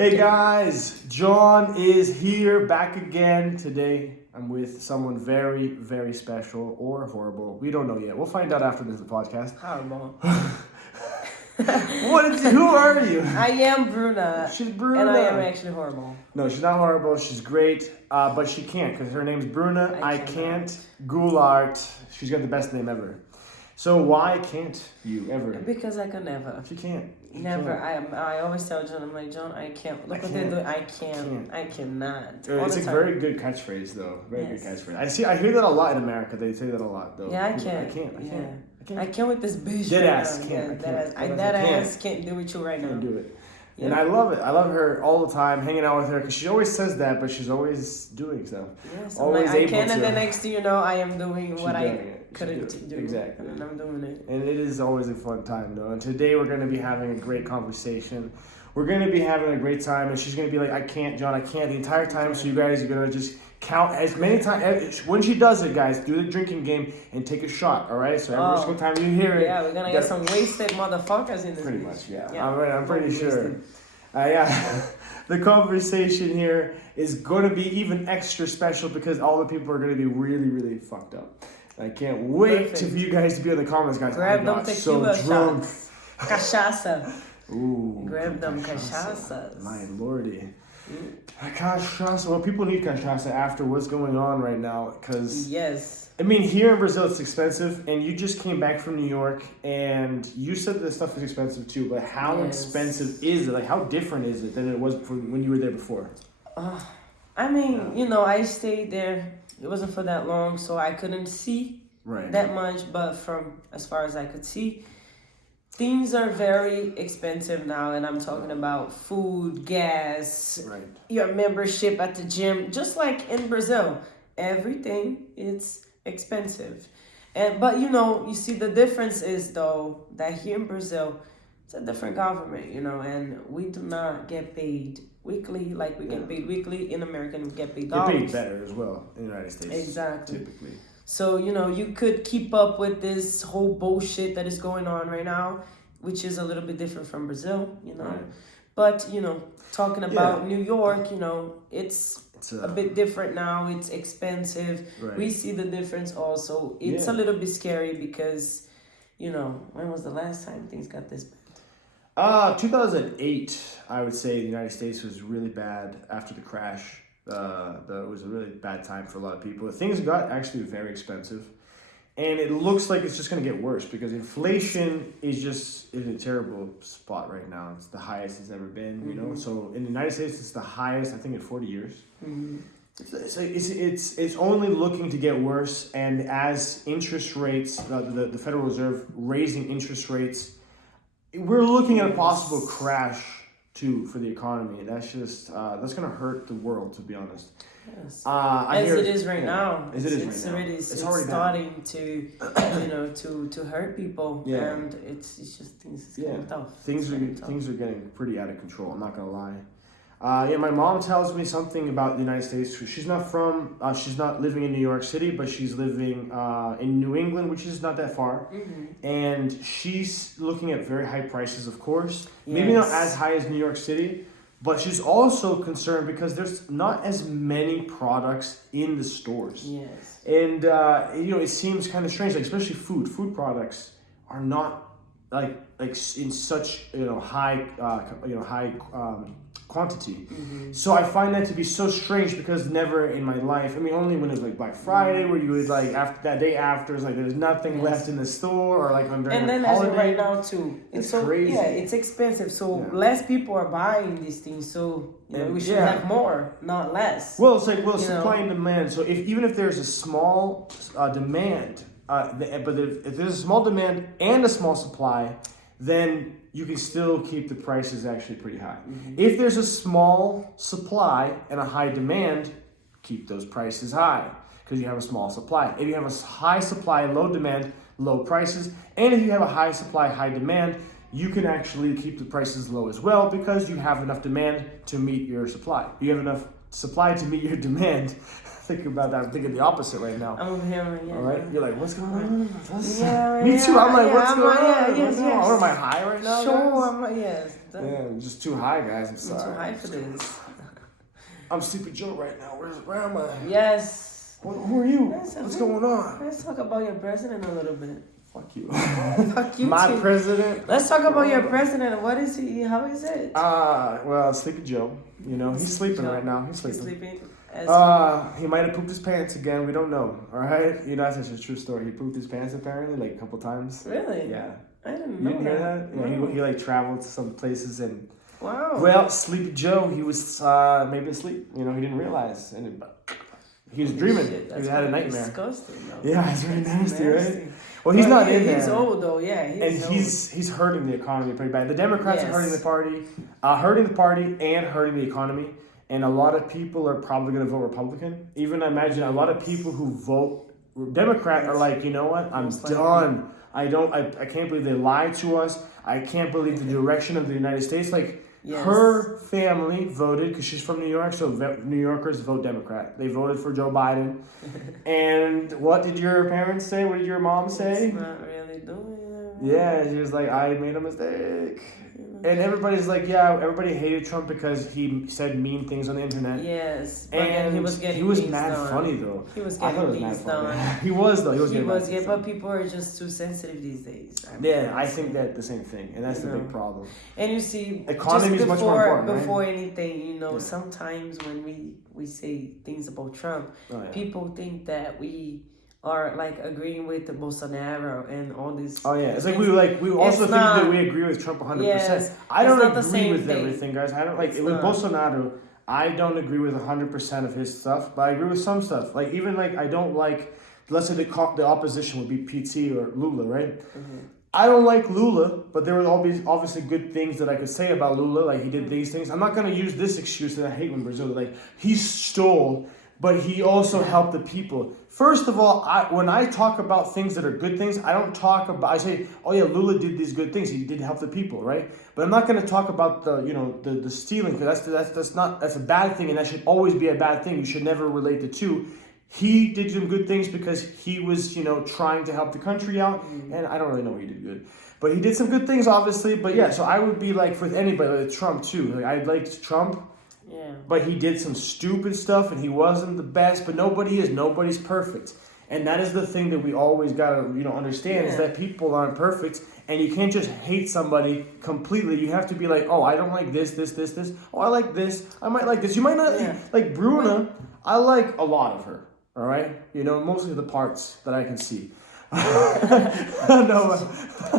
Hey guys, John is here back again. Today I'm with someone very, very special or horrible. We don't know yet. We'll find out after this podcast. Horrible. Who are you? I am Bruna. She's Bruna. And I am actually horrible. No, she's not horrible. She's great, but she can't because her name's Bruna. I can't. Goulart. She's got the best name ever. So why can't you ever? Because I could never. She can't. Never. I always tell John, I'm like, John, I can't. Look what they're doing. I cannot. It's a very good catchphphrase, though. Very good catchphrase. I hear that a lot in America. They say that a lot, though. Yeah, I can't. I can't with this bitch. Dead right ass now. can't. That ass can't do with you right now. Can't do it. Yeah. And I love it. I love her all the time, hanging out with her, because she always says that, but she's always doing stuff. Yes, always like, I able can, to. And the next thing you know, I am doing what I couldn't do. Exactly. And I'm doing it. And it is always a fun time, though. And today we're going to be having a great conversation. We're going to be having a great time, and she's going to be like, I can't, John, I can't, the entire time. So you guys are going to just count as many times. When she does it, guys, do the drinking game and take a shot, all right? So every single time you hear it. Yeah, we're going to get some wasted motherfuckers in this. Pretty much, yeah. Yeah. All right, I'm pretty sure. Yeah, the conversation here is going to be even extra special because all the people are going to be really, really fucked up. I can't wait for you guys to be in the comments, guys. Grab them tequila so drunk. Cachaça. Ooh. Grab them cachaças. My lordy. Cachaça. Well, people need cachaça after what's going on right now because... Yes. I mean, here in Brazil, it's expensive, and you just came back from New York, and you said this stuff is expensive too, but how expensive is it? Like, how different is it than it was when you were there before? I mean, you know, I stayed there. It wasn't for that long, so I couldn't see that much, but from as far as I could see, things are very expensive now, and I'm talking about food, gas, your membership at the gym, just like in Brazil. Everything, it's expensive. But you know, you see the difference is though that here in Brazil it's a different government, you know, and we do not get paid weekly like we get paid weekly. In America we get paid dollars. Get paid better as well in the United States. Exactly. Typically. So, you know, you could keep up with this whole bullshit that is going on right now, which is a little bit different from Brazil, you know. But, you know, talking about New York, you know, it's a bit different now. It's expensive. We see the difference also. It's a little bit scary because, you know, when was the last time things got this bad? 2008, I would say the United States was really bad after the crash. It was a really bad time for a lot of people. Things got actually very expensive. And it looks like it's just going to get worse because inflation is in a terrible spot right now. It's the highest it's ever been, you know. So in the United States, it's the highest, I think, in 40 years. It's only looking to get worse. And as interest rates, the Federal Reserve raising interest rates, we're looking at a possible crash too for the economy. That's just that's going to hurt the world, to be honest. Yes. It is right now. It's already starting to, you know, to hurt people, and it's just things getting tough. Things are getting pretty out of control. I'm not gonna lie. My mom tells me something about the United States. She's not living in New York City, but she's living in New England, which is not that far. And she's looking at very high prices, of course. Maybe not as high as New York City. But she's also concerned because there's not as many products in the stores. Yes. And, you know, it seems kind of strange, like especially food. Food products are not like in such, you know, high quantity. So I find that to be so strange because never in my life, I mean, only when it was like Black Friday where you would like after that day after, it's like there's nothing left in the store or like on during then holiday. as of right now too, it's so crazy. Yeah, it's expensive. So less people are buying these things. So you know, we should have more, not less. Well, it's like supply and demand. So even if there's a small demand, but if there's a small demand and a small supply, then you can still keep the prices actually pretty high. If there's a small supply and a high demand, keep those prices high because you have a small supply. If you have a high supply, low demand, low prices, and if you have a high supply, high demand, you can actually keep the prices low as well because you have enough demand to meet your supply. You have enough supply to meet your demand. Thinking about that, I'm thinking the opposite right now. I'm over here, yeah. All right, you're like, what's going on? Yeah, me too. I'm like, what's going on? Yes. Or am I high right now? Sure, guys? I'm like, yes. Yeah, I'm just too high, guys. I'm sorry. Too high for this. I'm Sleepy Joe right now. Where am I? Yes. Who are you? What's going on? Let's talk about your president a little bit. Fuck you. Fuck you My too. president. Let's talk about your president. What is he? How is it? Well, Sleepy Joe. You know, he's sleeping right now. He's sleeping. He might have pooped his pants again. We don't know. All right. You know, that's such a true story. He pooped his pants apparently like a couple times. Really? Yeah. I didn't know you hear that? Yeah. He like traveled to some places and. Wow. Well, Sleepy Joe, he was maybe asleep. You know, he didn't realize, and he was dreaming. He had a nightmare. Disgusting, though. Yeah, it's very nasty, right? Well, he's not in there. He's old though, yeah. He's hurting the economy pretty bad. The Democrats are hurting the party, and hurting the economy. And a lot of people are probably going to vote Republican. Even I imagine a lot of people who vote Democrat are like, you know what? I'm done. I can't believe they lied to us. I can't believe the direction of the United States. Like. Yes. Her family voted because she's from New York, so New Yorkers vote Democrat. They voted for Joe Biden. And what did your parents say? What did your mom say? It's not really doing it. Yeah, she was like, I made a mistake. And everybody's like, yeah, everybody hated Trump because he said mean things on the internet. Yes. And he was mad funny though. He was getting things done. He was though. But people are just too sensitive these days. I think that the same thing, and that's the big problem. And you see, economy is much more important. Before anything, sometimes when we say things about Trump, people think that we are like agreeing with the Bolsonaro and all this. Oh yeah, it's like we also think that we agree with Trump 100%. Yes, I don't agree with everything, guys. I don't with Bolsonaro. I don't agree with 100% of his stuff, but I agree with some stuff. Like even like I don't like. Let's say the opposition would be PT or Lula, right? Mm-hmm. I don't like Lula, but there were obviously good things that I could say about Lula. Like he did these things. I'm not gonna use this excuse that I hate when Brazil. Like he stole, but he also helped the people. First of all, when I talk about things that are good things, I don't talk about. I say, oh yeah, Lula did these good things. He did help the people, right? But I'm not going to talk about the stealing because that's a bad thing, and that should always be a bad thing. You should never relate the two. He did some good things because he was trying to help the country out, and I don't really know what he did good. But he did some good things, obviously. But yeah, so I would be like with anybody, like Trump too. Like I liked Trump. Yeah. But he did some stupid stuff, and he wasn't the best. But nobody's perfect, and that is the thing that we always gotta understand is that people aren't perfect, and you can't just hate somebody completely. You have to be like, oh, I don't like this. Oh, I like this. I might like this. You might not like Bruna. I like a lot of her. All right, mostly the parts that I can see. No,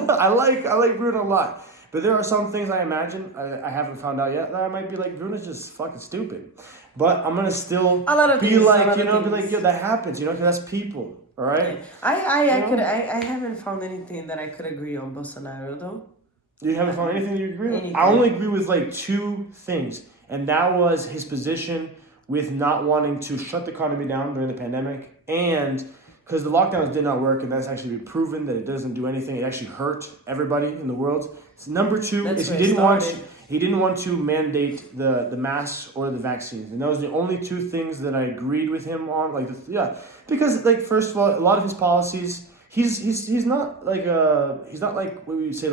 I like Bruna a lot. But there are some things I imagine I haven't found out yet that I might be like, Bruno's just fucking stupid. But I'm gonna still be like, yo, that happens, because that's people, all right? I haven't found anything that I could agree on Bolsonaro though. You haven't found anything you agree on? I only agree with like two things, and that was his position with not wanting to shut the economy down during the pandemic, and because the lockdowns did not work, and that's actually been proven that it doesn't do anything. It actually hurt everybody in the world. So number two is he didn't want to mandate the masks or the vaccines, and those are the only two things that I agreed with him on. Because like first of all, a lot of his policies, he's not like what we would say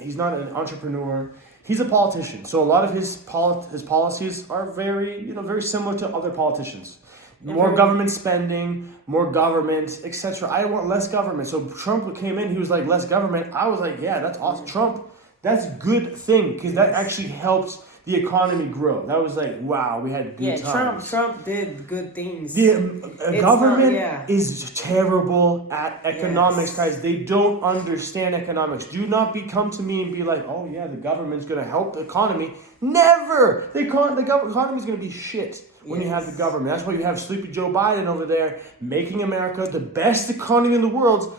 he's not an entrepreneur. He's a politician, so a lot of his policies are very similar to other politicians. More government spending, more government, etc. I want less government. So Trump came in, he was like, less government. I was like, yeah, that's awesome. Trump, that's a good thing because that actually helps the economy grow. That was like, wow, we had good times. Trump did good things. The government is terrible at economics, guys. They don't understand economics. Do not come to me and be like, oh yeah, the government's going to help the economy. Never! The economy's going to be shit when you have the government. That's why you have Sleepy Joe Biden over there making America the best economy in the world.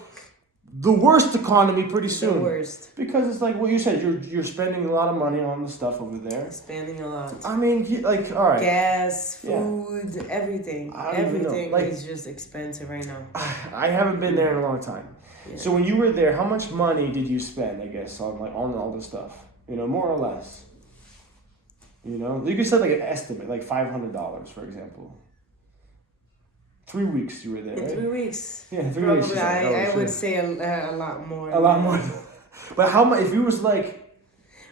The worst economy pretty soon. The worst. Because it's like what you said, you're spending a lot of money on the stuff over there. Spending a lot. I mean, like, all right. Gas, food, everything. Everything is just expensive right now. I haven't been there in a long time. Yeah. So when you were there, how much money did you spend, I guess, on all this stuff? More or less? You know, you could set like an estimate, like $500, for example. 3 weeks you were there, In right? 3 weeks. Yeah, 3 Probably, weeks. I would say a lot more. A lot more. But how much? If it was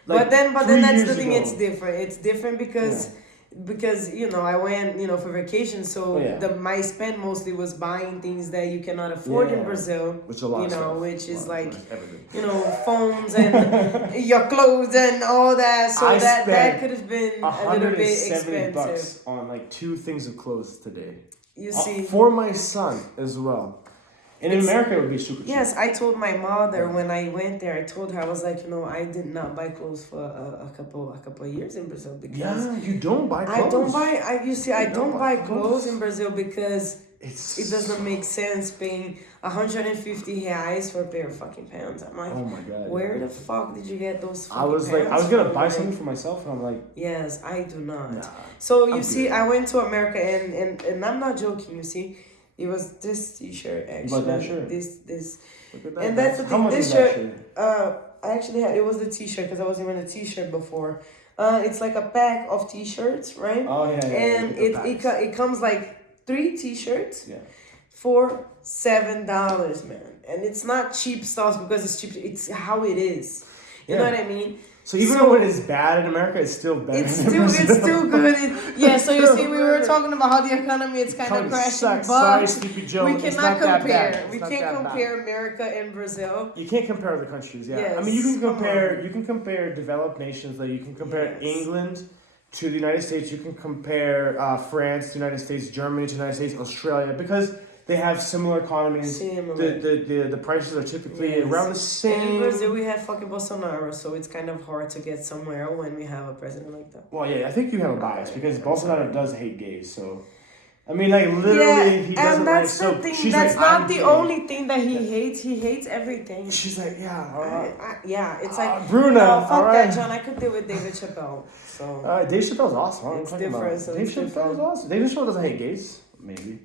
but then that's the thing. Ago. It's different. It's different because I went for vacation. So my spend mostly was buying things that you cannot afford in Brazil. Which is a lot. Which is like phones and your clothes and all that. So that could have been a little bit expensive. $170 on like 2 things of clothes today. You see, for my son as well. And in America, it would be super cheap. Yes, I told my mother when I went there. I told her, I was like, I did not buy clothes for a couple of years in Brazil because you don't buy clothes. I don't buy clothes in Brazil because it doesn't make sense paying 150 reais for a pair of fucking pants. I'm like, oh my god, where the fuck did you get those fucking pants? I was gonna buy something for myself, and I'm like, yes, I do not. Nah, so you see, I went to America, and I'm not joking. You see. It was this T-shirt actually. But that shirt. This. Look at that. And that's the thing. How much this is shirt. That shirt? I actually had it was the T-shirt because I wasn't wearing a T-shirt before. It's like a pack of T-shirts, right? Oh yeah. And it comes like 3 T-shirts. Yeah. For $7, man, and it's not cheap stuff because it's cheap. It's how it is. You know what I mean? So even though it is bad in America, it's still better. It's still good. So you see, we were talking about how the economy is kind of crashing, but sorry, stupid joke. We cannot compare. We can't compare America and Brazil. You can't compare other countries. Yeah, yes, I mean you can compare. You can compare developed nations. Like you can compare England to the United States. You can compare France to the United States, Germany to the United States, Australia, because they have similar economies. The prices are typically around the same. And in Brazil, we have fucking Bolsonaro, so it's kind of hard to get somewhere when we have a president like that. Well, yeah, I think you have a bias because Bolsonaro does hate gays, so. I mean, like, literally, he doesn't like... So she's that's like, not the only thing that he hates. He hates everything. She's like, it's like... Bruna, fuck that, John. I could deal with David Chappelle, so... Dave Chappelle's awesome. It's different, so Dave Chappelle's awesome. David Chappelle doesn't hate gays. Maybe.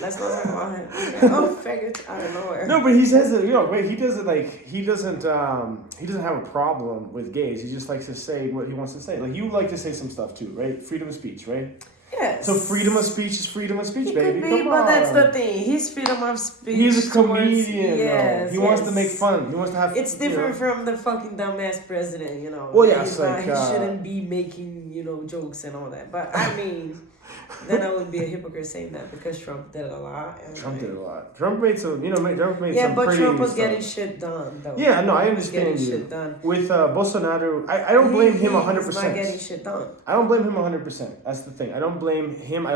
Let's not talk about him. Oh, faggot out of nowhere. No, but he says that, he doesn't have a problem with gays. He just likes to say what he wants to say. Like, you like to say some stuff too, right? Freedom of speech, right? Yes. So freedom of speech is freedom of speech, baby. Could be, but that's the thing. He's freedom of speech. He's a comedian. Yes, he wants to make fun. He wants to have. It's different from the fucking dumbass president, Well, yeah, he shouldn't be making jokes and all that. But I mean, then I would be a hypocrite saying that because Trump did a lot. Trump did a lot. Trump made some. Yeah, but Trump was getting shit done, though. Yeah, no, I understand you. Shit done. With Bolsonaro, I don't blame him 100%. He's not getting shit done. I don't blame him 100%. That's the thing. I don't blame him.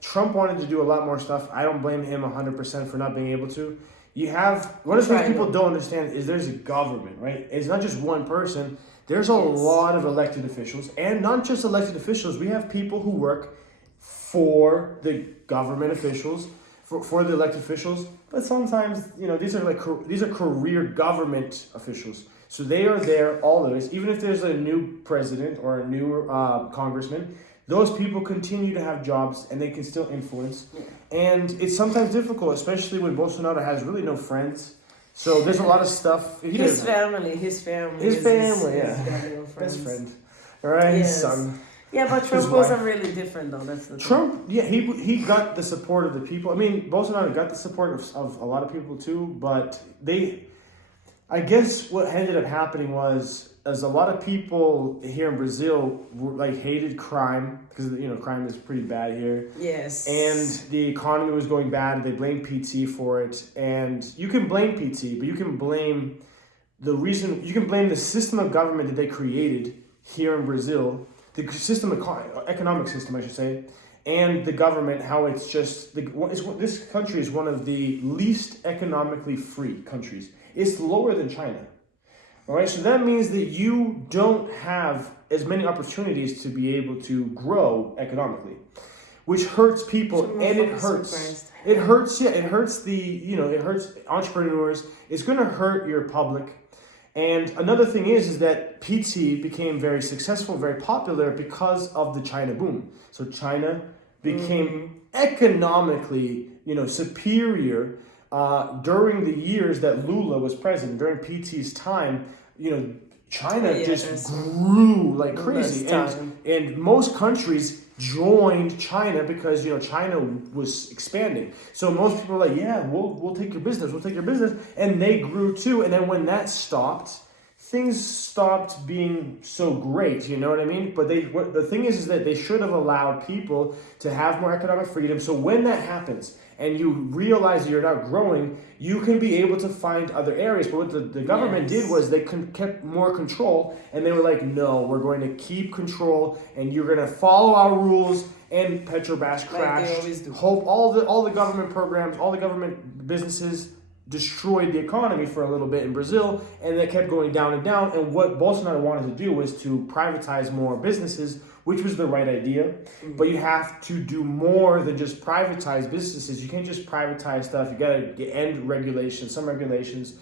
Trump wanted to do a lot more stuff. I don't blame him 100% for not being able to. You have one of the things people don't understand is there's a government, right? It's not just one person. There's a lot of elected officials, and not just elected officials. We have people who work for the government officials, for the elected officials. But sometimes, these are career government officials. So they are there always, even if there's a new president or a new congressman. Those people continue to have jobs and they can still influence. And it's sometimes difficult, especially when Bolsonaro has really no friends. So there's a lot of stuff. His family, His family, yeah. Best friend. All right, his son. Yeah, but Trump wasn't really different, though. That's the thing. Trump, yeah, he got the support of the people. I mean, Bolsonaro got the support of a lot of people too, but I guess what ended up happening was a lot of people here in Brazil hated crime because crime is pretty bad here. Yes. And the economy was going bad. They blamed PT for it, and you can blame PT, but you can blame the system of government that they created here in Brazil, the economic system, I should say, and the government. How it's just this country is one of the least economically free countries. It's lower than China. All right, so that means that you don't have as many opportunities to be able to grow economically, which hurts people, and it hurts. It hurts, yeah. It hurts it hurts entrepreneurs. It's going to hurt your public. And another thing is that PT became very successful, very popular because of the China boom. So China became economically, superior. During the years that Lula was president, during PT's time, China just grew like crazy, and most countries joined China because China was expanding. So most people were like, yeah, we'll take your business, and they grew too. And then when that stopped, things stopped being so great. You know what I mean? But the thing is that they should have allowed people to have more economic freedom. So when that happens, and you realize you're not growing, you can be able to find other areas. But what the government did was they kept more control, and they were like, no, we're going to keep control, and you're going to follow our rules. And Petrobras crashed. All the government programs, all the government businesses destroyed the economy for a little bit in Brazil, and they kept going down and down. And what Bolsonaro wanted to do was to privatize more businesses, which was the right idea. Mm-hmm. But you have to do more than just privatize businesses. You can't just privatize stuff. You got to end regulations, some regulations,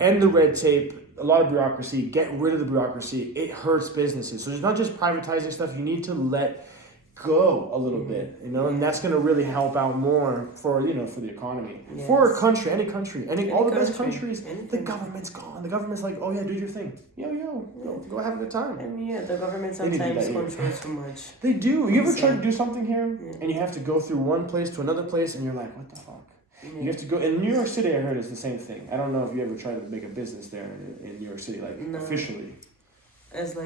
end the red tape, a lot of bureaucracy, get rid of the bureaucracy. It hurts businesses. So it's not just privatizing stuff. You need to let go a little bit, and that's going to really help out more for the economy, for a country, any country, all the best countries. The government's gone. The government's like, oh yeah, do your thing, go have a good time. I mean, the government sometimes controls too much. They do. You ever try to do something here, and you have to go through one place to another place, and you're like, what the fuck? You have to go in New York City. I heard it's the same thing. I don't know if you ever tried to make a business there in New York City, officially.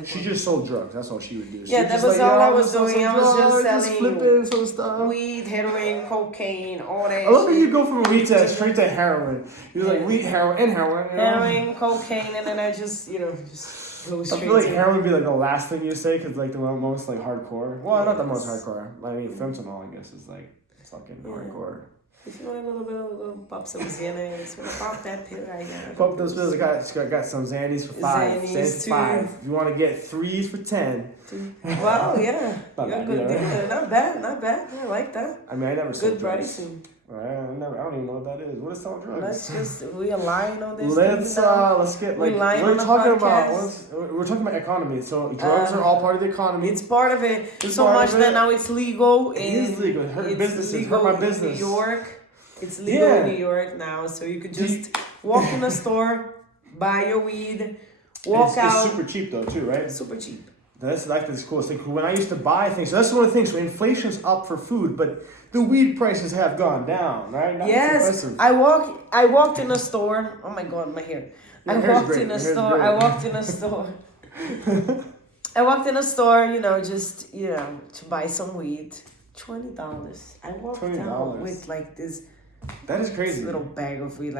She just sold drugs. That's all she would do. That was all I was doing. I was just selling flipping some stuff. Weed, heroin, cocaine, all that. I love that you go from weed straight to heroin. You're like weed, heroin. Heroin, cocaine, and then I just go straight. I feel like heroin would be like the last thing you say because like the most like hardcore. Well, not the most hardcore. I mean, fentanyl, I guess, is like fucking hardcore. If you want a little bit of pop some Xanax, pop that pill right now. Pop those pills. I got some Xannies for $5. Xannies 5. You want to get 3s for 10. Wow, yeah. Not bad, good deal. Not bad. I like that. I mean, I never sold good pricing. I don't even know what that is. What is selling drugs? We align on this. Let's get like we're talking about economy. So drugs are all part of the economy. It's part of it. So much that now it's legal. It is legal. It hurt businesses. Hurt my business. New York. It's legal in New York now, so you could just walk in a store, buy your weed, walk out. It's super cheap though, too, right? Super cheap. That's like the coolest thing. When I used to buy things, so that's one of the things. So inflation's up for food, but the weed prices have gone down, right? Yes. I walked in a store. Oh my God, my hair. I walked in a store. I walked in a store, just to buy some weed. $20. I walked out with like this. That is crazy. This little bag of weed,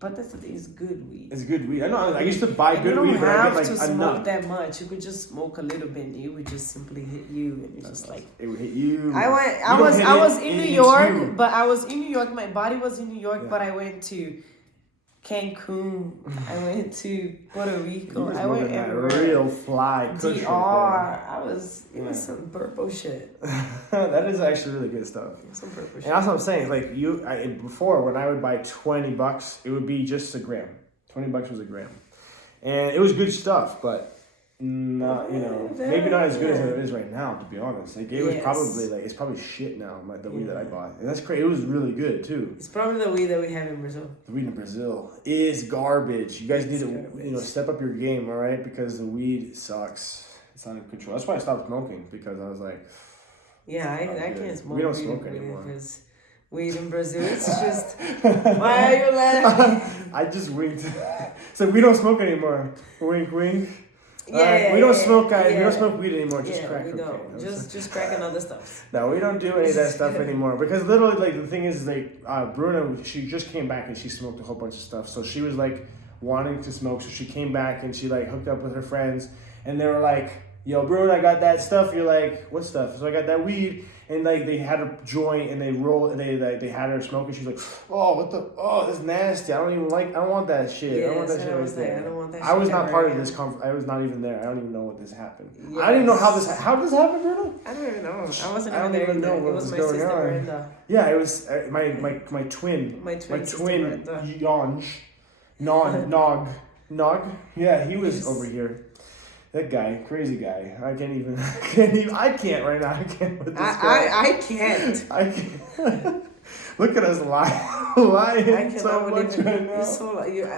but that's the thing. It's good weed. It's good weed. I know. I used to buy good weed, but I get like to smoke that much. You could just smoke a little bit. And it would just simply hit you, and it's just like it would hit you. I was in New York, but I was in New York. My body was in New York, but I went to Cancun. I went to Puerto Rico. I went everywhere. Real fly kush. DR. I was some purple shit. That is actually really good stuff. Some purple shit. And that's what I'm saying. Before when I would buy $20, it would be just a gram. $20 was a gram, and it was good stuff, but. Not maybe not as good as it is right now. To be honest, it was probably it's probably shit now. The weed that I bought, and that's crazy. It was really good too. It's probably the weed that we have in Brazil. The weed in Brazil is garbage. You guys need to step up your game, all right? Because the weed sucks. It's not in control. That's why I stopped smoking because I was like, I can't smoke. We don't smoke anymore. Because weed in Brazil, it's just why are you laughing? I just winked. So we don't smoke anymore. Wink, wink. We don't smoke, guys. We don't smoke weed anymore. Just crack. We don't. Just crack and other stuff. No, we don't do any of that stuff anymore. Because literally, the thing is, Bruna, she just came back and she smoked a whole bunch of stuff. So she was wanting to smoke. So she came back and she hooked up with her friends, and they were like, "Yo, Bruna, I got that stuff." You're like, "What stuff?" So I got that weed. And they had a joint and they had her smoking. She's like, that's nasty. I don't want that shit. I don't want that shit right there. I don't want that shit. I was not part of this I was not even there. I don't even know what this happened. Yes. I don't even know how this happened, Bruno? I don't even know. I wasn't even there. I don't even know what was going on. Brenda. Yeah, it was my twin. My twin, Nog. Yeah, he was over here. That guy, crazy guy. I can't right now. I can't with this guy. I can't. Look at us lying so much right now.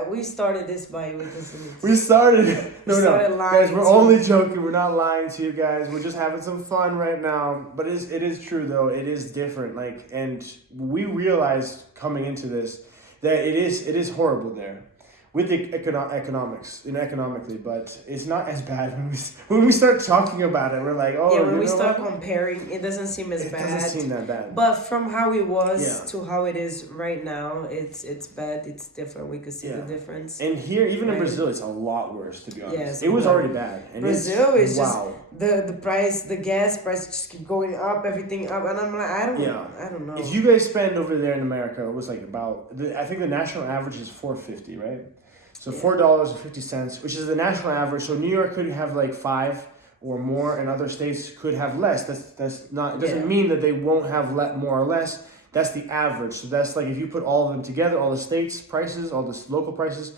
We started this by with this. We started. No, guys, we're only joking. We're not lying to you guys. We're just having some fun right now. But it is true though. It is different. And we realized coming into this that it is horrible there. With the economics, economically, but it's not as bad when we start talking about it. We're like, oh, yeah. When we start comparing, it doesn't seem as bad. It doesn't seem that bad. But from how it was to how it is right now, it's bad. It's different. We could see the difference. And here, even in Brazil, it's a lot worse. To be honest, it was already bad. And Brazil is just the price, the gas price just keep going up, everything up, and I'm like, I don't know. If you guys spend over there in America, it was like I think the national average is $4.50, right? So $4.50, which is the national average. So New York could have like 5 or more, and other states could have less. That's not. It doesn't mean that they won't have more or less. That's the average. So that's like if you put all of them together, all the states' prices, all the local prices,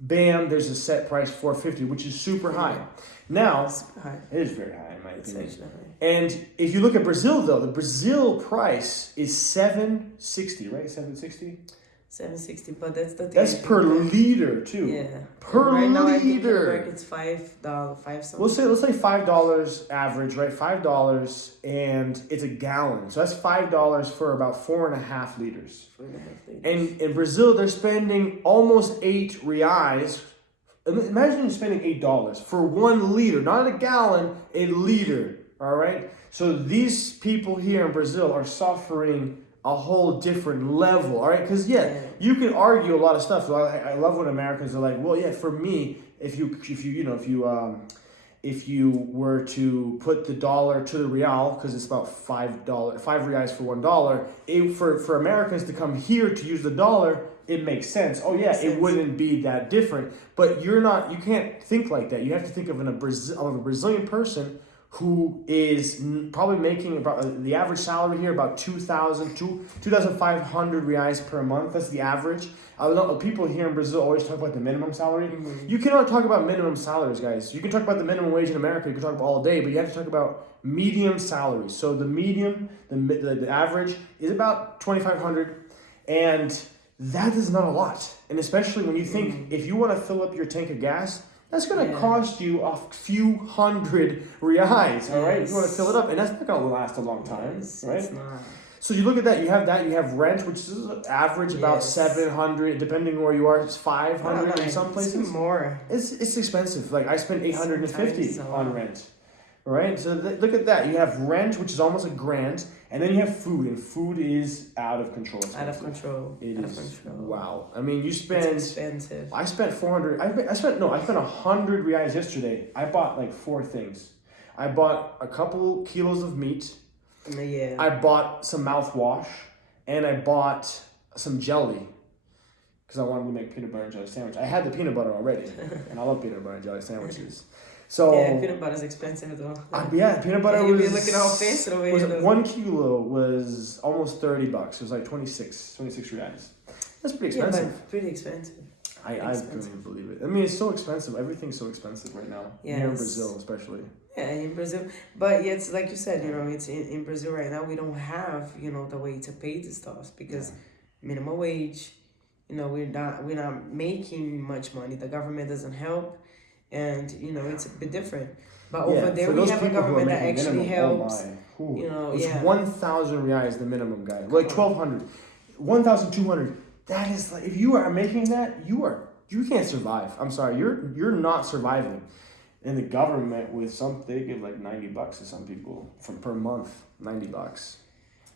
bam, there's a set price $4.50, which is super high. Now it is very high in my opinion. And if you look at Brazil, though, the Brazil price is $7.60, right? $7.60. $7.60, but that's the thing. That's per liter too. Yeah. Per right now, liter. I think in America it's $5, something. Let's say $5 average, right? $5, and it's a gallon. So that's $5 for about 4.5 liters. 4.5 liters. And in Brazil, they're spending almost 8 reais. Imagine spending $8 for 1 liter, not a gallon, a liter. All right. So these people here in Brazil are suffering a whole different level, all right? Because you can argue a lot of stuff. I love when Americans are like, well, yeah, for me, if you were to put the dollar to the real, because it's about $5 reais for $1, for Americans to come here to use the dollar, it makes sense. Oh yeah, it wouldn't be that different. But you can't think like that. You have to think of a Brazilian person who is probably making about the average salary here about 2,500 reais per month. That's the average. A lot of people here in Brazil always talk about the minimum salary. Mm-hmm. You cannot talk about minimum salaries, guys. You can talk about the minimum wage in America. You can talk about all day, but you have to talk about medium salaries. So the medium, the average is about 2,500, and that is not a lot. And especially when you think if you want to fill up your tank of gas, that's going to cost you a few hundred reais, all right? You want to fill it up, and that's not going to last a long time, right? It's not. So you look at that, you have rent, which is average about 700, depending on where you are, it's 500 in some places. It's more. It's expensive. Like I spent 850 on rent, right? So look at that. You have rent, which is almost $1,000, and then you have food, and food is out of control. Out of control. Wow. I mean, you spend. It's expensive. I spent 400. I spent 100 reais yesterday. I bought like 4 things. I bought a couple kilos of meat. Yeah. I bought some mouthwash, and I bought some jelly because I wanted to make peanut butter and jelly sandwich. I had the peanut butter already, and I love peanut butter and jelly sandwiches. So peanut butter is expensive though. Peanut butter was. You're looking all fancy over here. 1 kilo was almost $30. It was like 26 reais. That's pretty expensive. Yeah, pretty expensive. I couldn't even believe it. I mean, it's so expensive. Everything's so expensive right now. Here in Brazil, especially. Yeah, in Brazil. But it's like you said, it's in Brazil right now, we don't have, the way to pay the stuff because minimum wage, we're not making much money. The government doesn't help, and, it's a bit different. But over there, we have a government that actually helps. It's 1,000 reais the minimum, guy. Like 1,200, 1,200. That is like, if you are making that, you can't survive. I'm sorry, you're not surviving. And the government they give like $90 to some people per month, $90.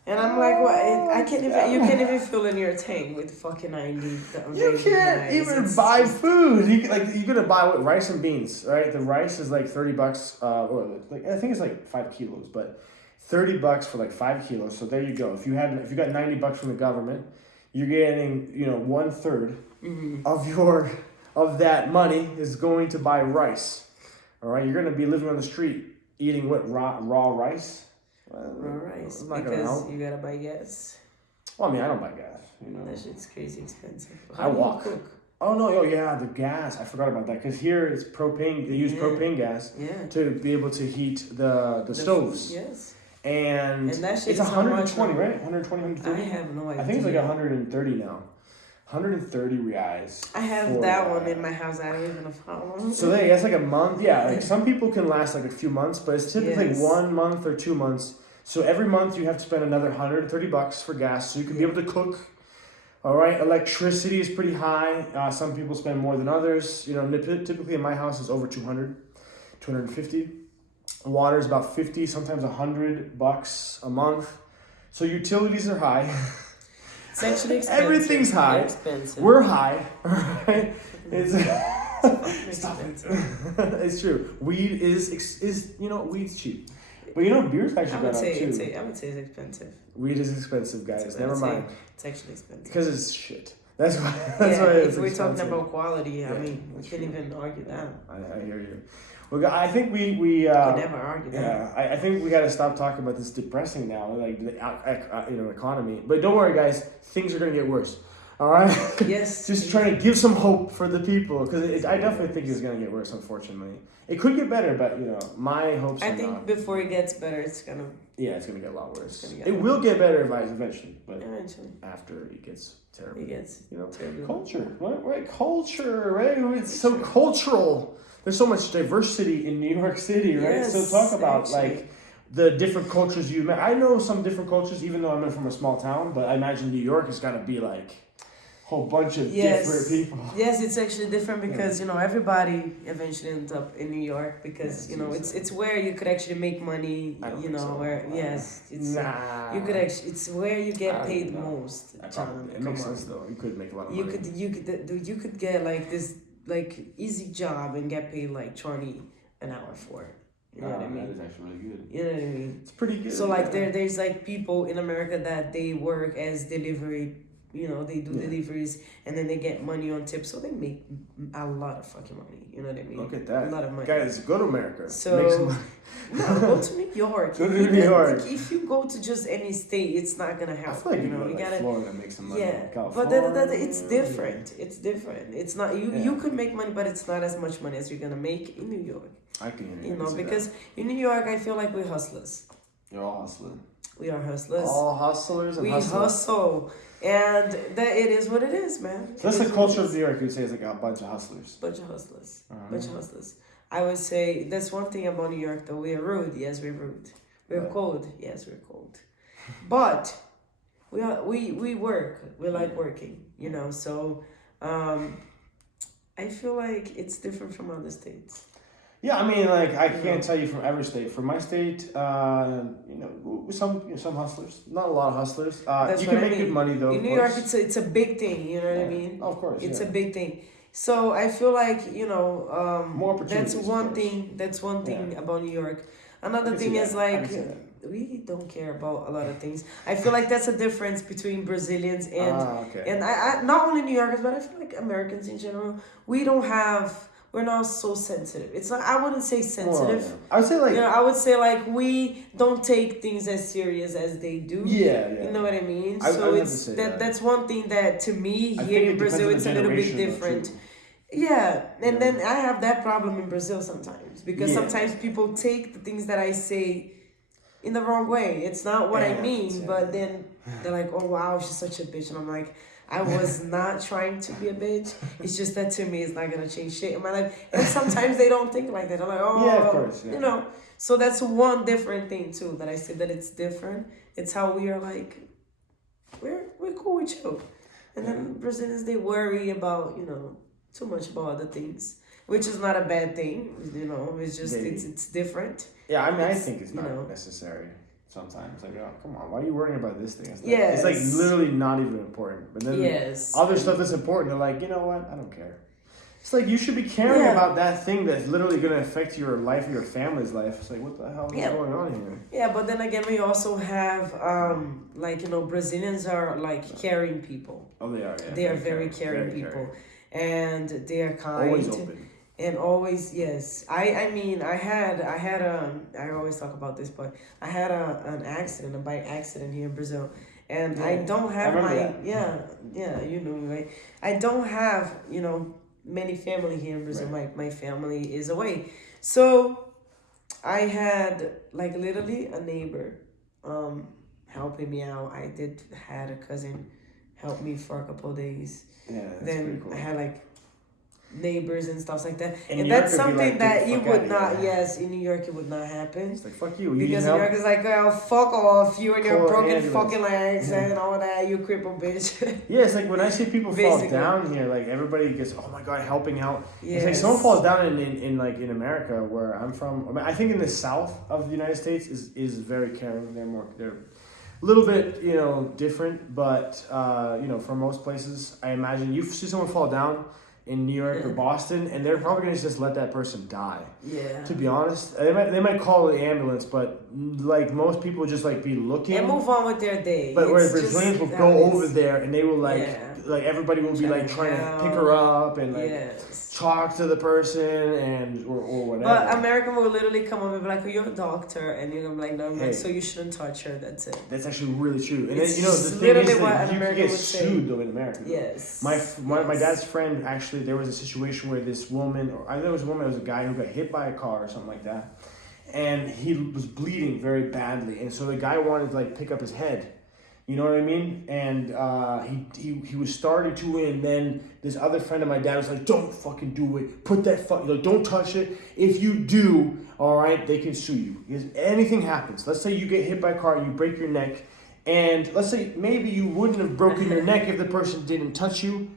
And I'm like, what? You can't even fill in your tank with fucking 90. You can't even buy food. You're gonna buy rice and beans, right? The rice is like $30, or like I think it's like 5 kilos, but $30 for like 5 kilos. So there you go. If you got $90 from the government, you're getting 1/3 of that money is going to buy rice. All right, you're going to be living on the street eating what raw rice. Raw rice because you gotta buy gas. Well, I mean, I don't buy gas. That shit's crazy expensive. I walk. Cook? Oh no! The gas. I forgot about that because here it's propane. They use propane gas to be able to heat the stoves. Yes. And that shit it's is 120, right? 120, 130? I have no idea. I think it's like 130 now. 130 reais. I have that one in my house. I don't even know how long. So that's like a month. Yeah, like some people can last like a few months, but it's typically 1 month or 2 months. So every month you have to spend another $130 for gas, so you can be able to cook. All right, electricity is pretty high. Some people spend more than others. You know, typically in my house it's over 200, 250. Water is about 50, sometimes $100 a month. So utilities are high. It's actually expensive. Everything's high. Expensive. We're high. Right? It's expensive. It's true. Weed is weed's cheap. But beer's actually gone up too. I would say it's expensive. Weed is expensive, guys. Never mind. It's actually expensive. Because it's shit. That's why. If we're talking about quality, I mean, we can't even argue that. I hear you. Well, I think we never argue that. Yeah, I think we got to stop talking about this depressing now, like the economy. But don't worry, guys. Things are gonna get worse. All right. Yes. Just trying to give some hope for the people, because I definitely think it's gonna get worse. Unfortunately, it could get better, but my hopes. I think before it gets better, it's gonna. Yeah, it's gonna get a lot worse. It will get better eventually, but eventually, after it gets terrible. It gets terrible. Culture, right? Culture, right? It's so cultural. There's so much diversity in New York City, right? Yes, so talk about like the different cultures you met. I know some different cultures, even though I'm from a small town, but I imagine New York has got to be like a whole bunch of different people. Yes, it's actually different because everybody eventually ends up in New York because it's where you could actually make money. It's where you get paid most. It makes sense though. You could make a lot of money. You could get like this easy job and get paid like 20 an hour for it. You know what I mean? That is actually really good. You know what I mean? It's pretty good. So there's like people in America that they work as delivery. They do deliveries and then they get money on tips, so they make a lot of fucking money. You know what I mean? Look at that. A lot of money. Guys, go to America. So make some money. No, go to New York. Go to New York. If you go to just any state, it's not gonna help. I feel like you gotta Florida make some money. Yeah, California, but it's different. It's different. It's not you could make money, but it's not as much money as you're gonna make in New York. I can because in New York, I feel like we're hustlers. You're all hustling. We are hustlers. All hustlers and we hustlers. hustle. And that it is what it is, man. So that's the culture of New York. You'd say it's like a bunch of hustlers. Bunch of hustlers. I would say that's one thing about New York, though. We are rude. Yes, we're rude. We're cold. Yes, we're cold. But we work. We like working. So I feel like it's different from other states. Yeah, I mean, like I can't tell you from every state. For my state, some hustlers, not a lot of hustlers. You can make good money though. In New York, it's a big thing. You know what I mean? Of course, it's a big thing. So I feel like more opportunities. That's one thing about New York. Another thing is like we don't care about a lot of things. I feel like that's a difference between Brazilians and I not only New Yorkers, but I feel like Americans in general. We're not so sensitive. It's not. I wouldn't say sensitive. I would say like. I would say like we don't take things as serious as they do. Yeah. You know what I mean? So that's one thing that to me here in Brazil it's a little bit different. Yeah, and then I have that problem in Brazil sometimes because sometimes people take the things that I say in the wrong way. It's not what I mean, but then they're like, "Oh wow, she's such a bitch," and I'm like. I was not trying to be a bitch. It's just that to me, it's not gonna change shit in my life. And sometimes they don't think like that. I'm like, of course, So that's one different thing too that I said that it's different. It's how we are like, we're cool with you, and then Brazilians they worry about too much about other things, which is not a bad thing. It's just it's different. Yeah, I mean, I think it's not necessary. Sometimes like, oh, come on, why are you worrying about this thing? It's like literally not even important. But then other stuff that's important, they're like, you know what? I don't care. It's like you should be caring about that thing that's literally going to affect your life, your family's life. It's like, what the hell is going on here? Yeah, but then again, we also have Brazilians are like caring people. Oh, they are. Yeah, they are very caring people, and they are kind. Always open. And always, yes. I mean, I always talk about this, but I had a bike accident here in Brazil. And I don't have right? I don't have, many family here in Brazil. Right. My family is away. So I had like literally a neighbor helping me out. I did had a cousin help me for a couple of days. Yeah, that's then pretty cool. I had like neighbors and stuff like that. In And New York, that's it'd be something like, that get the you fuck would outta not, here. yes, in New York it would not happen. It's like, fuck you. Because New York is like, oh, fuck off, you and your Call an broken ambulance. fucking legs and all that, you crippled bitch. Yeah, it's like when I see people fall Basically. down here, like everybody gets, oh my god, helping out. Yes. It's like someone falls down in like in America where I'm from. I mean, I think in the South of the United States is very caring. They're a little bit, different, but for most places, I imagine you see someone fall down in New York or Boston, and they're probably gonna just let that person die. Yeah. To be honest, they might call the ambulance, but like most people just like be looking And move on with their day. But whereas It's Brazilians will just go how it over is. there and they will like everybody will be like Trying to trying to pick her up and like Yes. talk to the person and or whatever. But America will literally come up and be like, oh, you're a doctor, and you're gonna be like, no, Hey. so you shouldn't touch her. That's it. That's actually really true. And It's then, the thing literally is what that an you can American get would say. sued though in America. Yes. My dad's friend actually, there was a situation where this woman, or either it was a woman, or it was a guy who got hit by a car or something like that, and he was bleeding very badly, and so the guy wanted to like pick up his head. You know what I mean? And he was starting to, and then this other friend of my dad was like, "Don't fucking do it. Put that don't touch it. If you do, all right, they can sue you. If anything happens, let's say you get hit by a car and you break your neck, and let's say maybe you wouldn't have broken your neck if the person didn't touch you.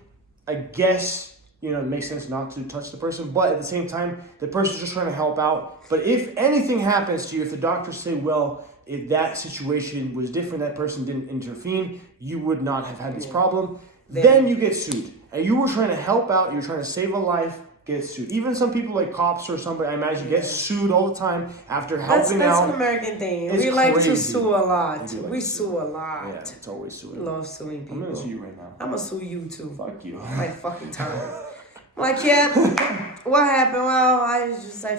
I guess." It makes sense not to touch the person, but at the same time, the person's just trying to help out. But if anything happens to you, if the doctors say, well, if that situation was different, that person didn't intervene, you would not have had this problem, then you get sued. And you were trying to help out, you were trying to save a life, get sued. Even some people like cops or somebody, I imagine, get sued all the time after helping out. That's an American thing. It's We like crazy. to sue a lot. Like We sue a lot. Yeah, it's always suing. We love suing people. I'm going to sue you right now. I'm gonna sue you too. Fuck you. Like fucking time. Like, yeah, what happened? Well, I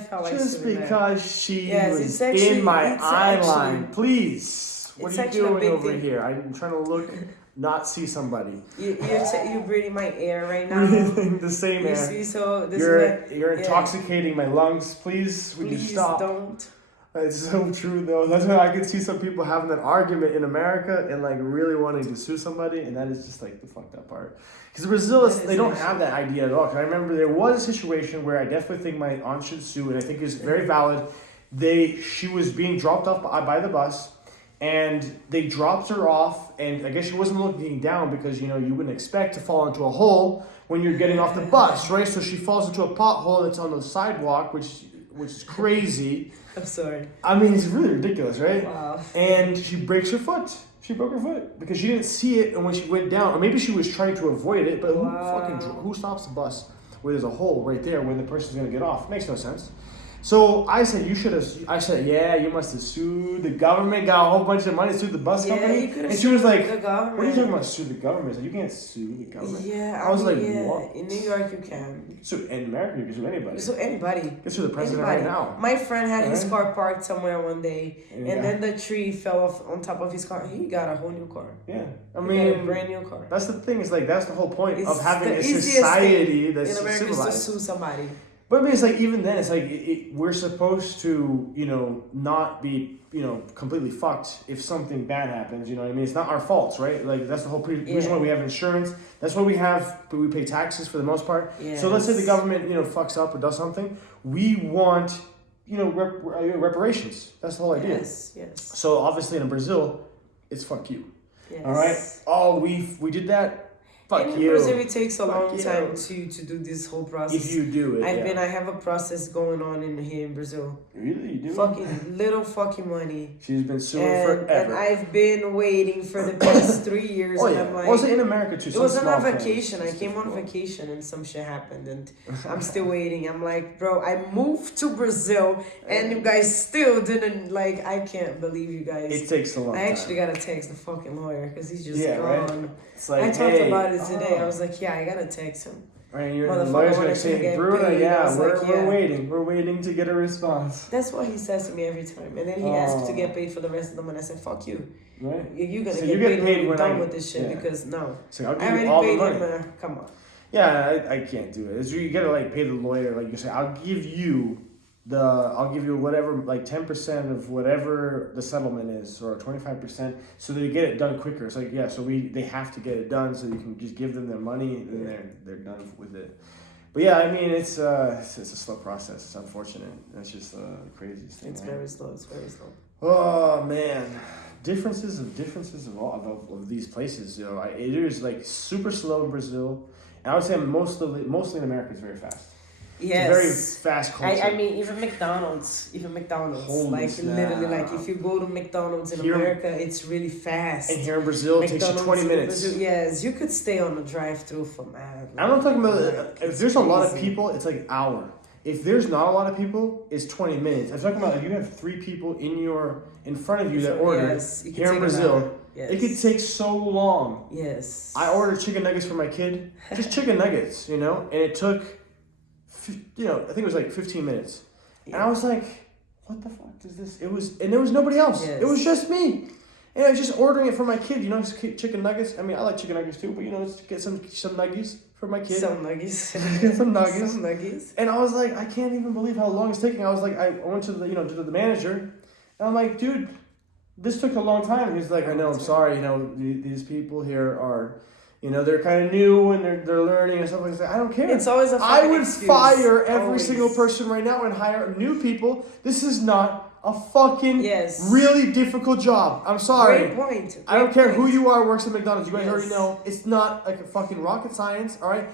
felt like Just suing because that. she Yes, was it's actually- in my it's eye actually- line. Please. What it's are you actually a doing big over thing. here? I'm trying to look, not see somebody. You're breathing my air right now. Breathing the same You air. see, so this You're is you're intoxicating my lungs. Please, would you Please stop? don't. It's so true though. That's why I could see some people having an argument in America and like really wanting to sue somebody, and that is just like the fucked up part. Because Brazil, they don't have that idea at all. Because I remember there was a situation where I definitely think my aunt should sue, and I think it's very valid. She was being dropped off by the bus, and they dropped her off, and I guess she wasn't looking down because you wouldn't expect to fall into a hole when you're getting off the bus, right? So she falls into a pothole that's on the sidewalk, which is crazy. I'm sorry. I mean, it's really ridiculous, right? Wow. And she breaks her foot. She broke her foot because she didn't see it, and when she went down, or maybe she was trying to avoid it, but who stops the bus where there's a hole right there when the person's gonna get off? Makes no sense. So I said, yeah, you must have sued the government, got a whole bunch of money, sued the bus company. You could have and she was like, the government. what are you talking about, sue the government? Like, you can't sue the government. Yeah, I was like, yeah. what? In New York, you can. So in America, you can sue anybody. So anybody. You can sue the president Anybody. right now. My friend had his Right? car parked somewhere one day, Yeah. and then the tree fell off on top of his car. He got a whole new car. Yeah. I He mean, got a brand new car. that's the thing. Is like that's the whole point It's of having the a easiest society thing that's in America is to civilized. sue somebody. But I mean, it's like even then, it's like we're supposed to, not be, completely fucked if something bad happens. You know what I mean? It's not our faults, right? Like that's the whole reason why we have insurance. That's why we pay taxes for the most part. Yes. So let's say the government, fucks up or does something. We want, reparations. That's the whole idea. Yes, yes. So obviously in Brazil, it's fuck you. Yes. All right. Oh, we did that. Fuck and you. in Brazil, it takes a Fuck long you. time to do this whole process. If you do it, I have a process going on here in Brazil. Really, you do? Fucking little fucking money. She's been suing And forever. I've been waiting for the past 3 years. Oh and yeah. I'm like, Was it in America too? it Some was on a small vacation. things. I came on vacation and some shit happened and I'm still waiting. I'm like, bro, I moved to Brazil and you guys still didn't, like, I can't believe you guys. It takes a long time. I actually gotta text the fucking lawyer because he's just gone. Right? It's like, I talked about it today. I was like, yeah, I gotta text him. Right, the Motherfucker lawyer's wanted gonna to say, get Bruna, paid. I was like, yeah. we're waiting to get a response. That's what he says to me every time. And then he asked to get paid for the rest of the month. I said, fuck you. Right? You're gonna So get you get paid when paid you're when done I- with this shit yeah. because no. So I'll I give already you all the paid money. him. Come on. Yeah, I can't do it. You gotta like pay the lawyer. Like you say, I'll give you I'll give you whatever, like 10% of whatever the settlement is, or 25%, so they get it done quicker. It's like, yeah, so they have to get it done, so you can just give them their money, and they're done with it. But yeah, I mean, it's a slow process. It's unfortunate. It's just the craziest thing. It's very slow. It's very slow. Oh man, differences of all of these places. You know, it is like super slow in Brazil, and I would say mostly in America is very fast. Yes. It's a very fast culture. I mean, even McDonald's, Holy like snap. literally, like if you go to McDonald's in America, it's really fast. And here in Brazil, it takes you 20 minutes. Brazil, yes, you could stay on the drive-through for I'm not talking about, if there's a lot of people, it's like an hour. If there's not a lot of people, it's 20 minutes. I'm talking about like you have 3 people in front of you that order. Yes, here in Brazil. Yes. It could take so long. Yes. I ordered chicken nuggets for my kid. Just chicken nuggets, and it took, I think it was like 15 minutes. Yeah. And I was like, what the fuck is this? And there was nobody else. Yes. It was just me. And I was just ordering it for my kid, chicken nuggets. I mean, I like chicken nuggets too, but let's get some nuggies for my kid. Some nuggies. Get some nuggies. Some nuggies. And I was like, I can't even believe how long it's taking. I was like, I went to the manager, and I'm like, dude, this took a long time. He's like, I know, I'm sorry. These people here are, they're kind of new and they're learning and stuff like that. I don't care. It's always a I would excuse. fire every single person right now and hire new people. This is not a fucking really difficult job. I'm sorry. Great point. I don't care who you are works at McDonald's. You guys already know it's not like a fucking rocket science. All right,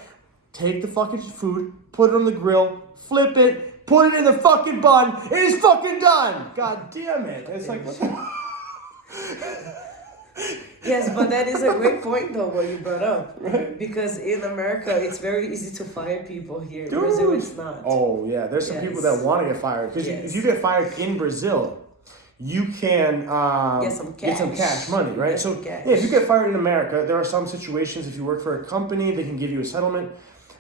take the fucking food, put it on the grill, flip it, put it in the fucking bun. It is fucking done. God damn it! It's like. What the Yes, but that is a great point though what you brought up. Right. Because in America it's very easy to fire people here. Dude. In Brazil it's not. Oh yeah, there's some people that want to get fired. Because if you get fired in Brazil, you can get some cash money, right? So if you get fired in America, there are some situations, if you work for a company, they can give you a settlement.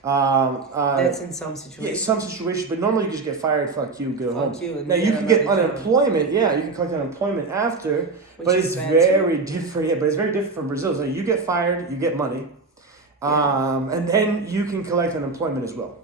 That's in some situations. Yeah, some situations, but normally you just get fired, fuck you, go home. You, now you can get unemployment, you can collect unemployment after, but it's very different. Yeah, but it's very different from Brazil. So you get fired, you get money, and then you can collect unemployment as well.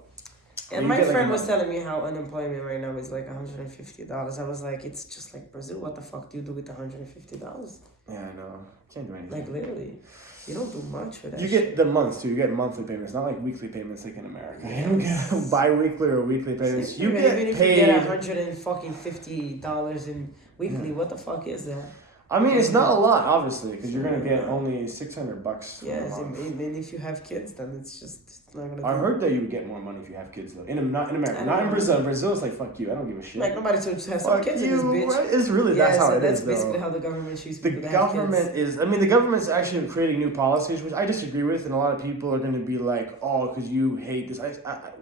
And my friend was telling me how unemployment right now is like $150. I was like, it's just like Brazil. What the fuck do you do with $150? Yeah, I know. Can't do anything. Like literally. You don't do much for that. You get the months too. You get monthly payments, not like weekly payments like in America. You don't get bi-weekly or weekly payments. You get even if paid. You get $150 in weekly. What the fuck is that? I mean, it's not a lot, obviously, because you're gonna get only $600. Yes, and if you have kids, then it's not gonna. I heard that you would get more money if you have kids, though. Not in America, not in Brazil. In Brazil, it's like fuck you. I don't give a shit. Like nobody has some kids in this bitch. Right? It's really that's how it is. That's basically how the government treats people. The government is. I mean, the government's actually creating new policies, which I disagree with, and a lot of people are going to be like, "Oh, because you hate this."